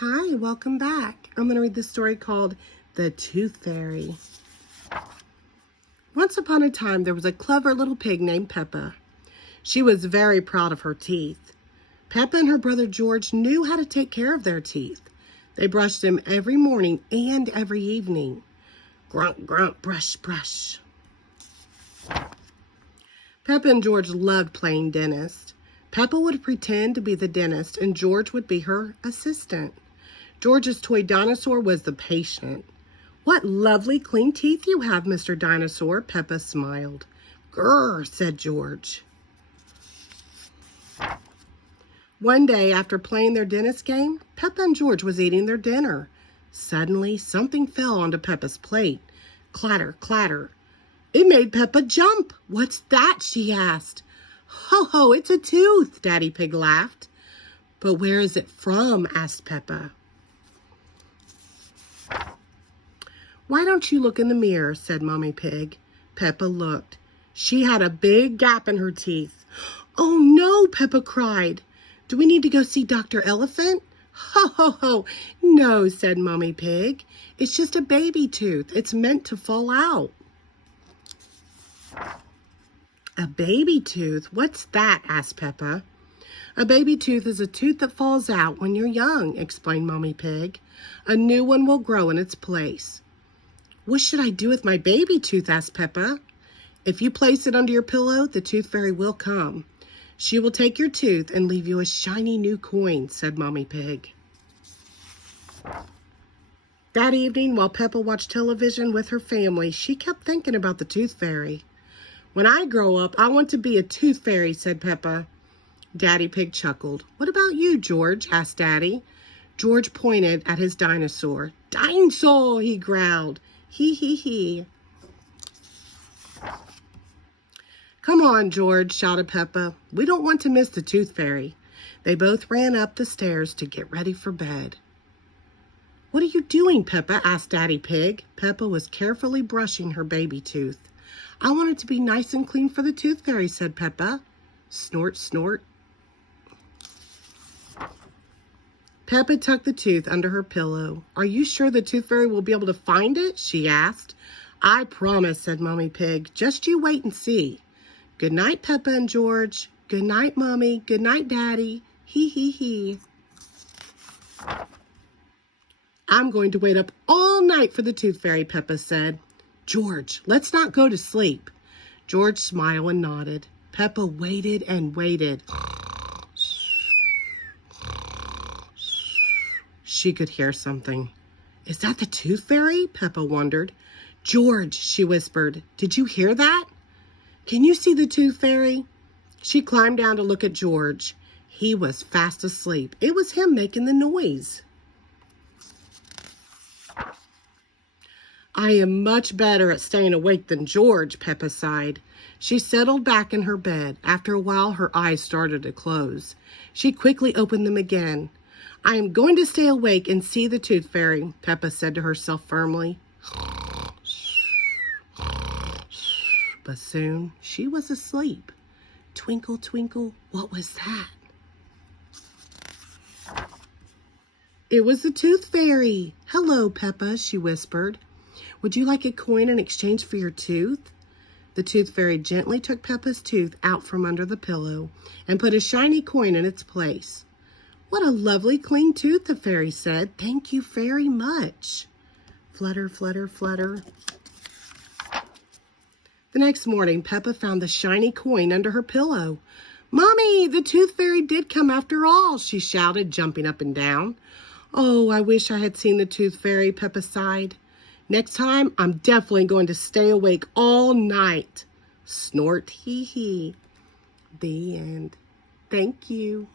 Hi, welcome back. I'm going to read this story called The Tooth Fairy. Once upon a time, there was a clever little pig named Peppa. She was very proud of her teeth. Peppa and her brother George knew how to take care of their teeth. They brushed them every morning and every evening. Grunt, grunt, brush, brush. Peppa and George loved playing dentist. Peppa would pretend to be the dentist and George would be her assistant. George's toy dinosaur was the patient. "What lovely clean teeth you have, Mr. Dinosaur," Peppa smiled. "Grrr," said George. One day, after playing their dentist game, Peppa and George was eating their dinner. Suddenly, something fell onto Peppa's plate. Clatter, clatter. It made Peppa jump. "What's that?" she asked. "Ho, ho, it's a tooth," Daddy Pig laughed. "But where is it from?" asked Peppa. "Why don't you look in the mirror?" said Mommy Pig. Peppa looked. She had a big gap in her teeth. "Oh no," Peppa cried. "Do we need to go see Dr. Elephant?" "Ho, ho, ho. No," said Mommy Pig. "It's just a baby tooth. It's meant to fall out." "A baby tooth? What's that?" asked Peppa. "A baby tooth is a tooth that falls out when you're young," explained Mommy Pig. "A new one will grow in its place." "What should I do with my baby tooth?" asked Peppa. "If you place it under your pillow, the tooth fairy will come. She will take your tooth and leave you a shiny new coin," said Mommy Pig. That evening, while Peppa watched television with her family, she kept thinking about the tooth fairy. "When I grow up, I want to be a tooth fairy," said Peppa. Daddy Pig chuckled. "What about you, George?" asked Daddy. George pointed at his dinosaur. "Dinosaur," he growled. "Hee hee hee." "Come on, George," shouted Peppa. "We don't want to miss the tooth fairy." They both ran up the stairs to get ready for bed. "What are you doing, Peppa?" asked Daddy Pig. Peppa was carefully brushing her baby tooth. "I want it to be nice and clean for the tooth fairy," said Peppa. Snort, snort. Peppa tucked the tooth under her pillow. "Are you sure the tooth fairy will be able to find it?" she asked. "I promise," said Mommy Pig. "Just you wait and see." "Good night, Peppa and George." "Good night, Mommy." "Good night, Daddy." Hee hee hee. "I'm going to wait up all night for the tooth fairy," Peppa said. "George, let's not go to sleep." George smiled and nodded. Peppa waited and waited. She could hear something. "Is that the tooth fairy?" Peppa wondered. "George," she whispered, "did you hear that? Can you see the tooth fairy?" She climbed down to look at George. He was fast asleep. It was him making the noise. "I am much better at staying awake than George," Peppa sighed. She settled back in her bed. After a while, her eyes started to close. She quickly opened them again. "I am going to stay awake and see the tooth fairy," Peppa said to herself firmly. But soon she was asleep. Twinkle, twinkle, what was that? It was the tooth fairy. "Hello, Peppa," she whispered. "Would you like a coin in exchange for your tooth?" The tooth fairy gently took Peppa's tooth out from under the pillow and put a shiny coin in its place. "What a lovely clean tooth," the fairy said. "Thank you very much." Flutter, flutter, flutter. The next morning, Peppa found the shiny coin under her pillow. "Mommy, the tooth fairy did come after all," she shouted, jumping up and down. "Oh, I wish I had seen the tooth fairy," Peppa sighed. "Next time, I'm definitely going to stay awake all night." Snort, hee hee. The end. Thank you.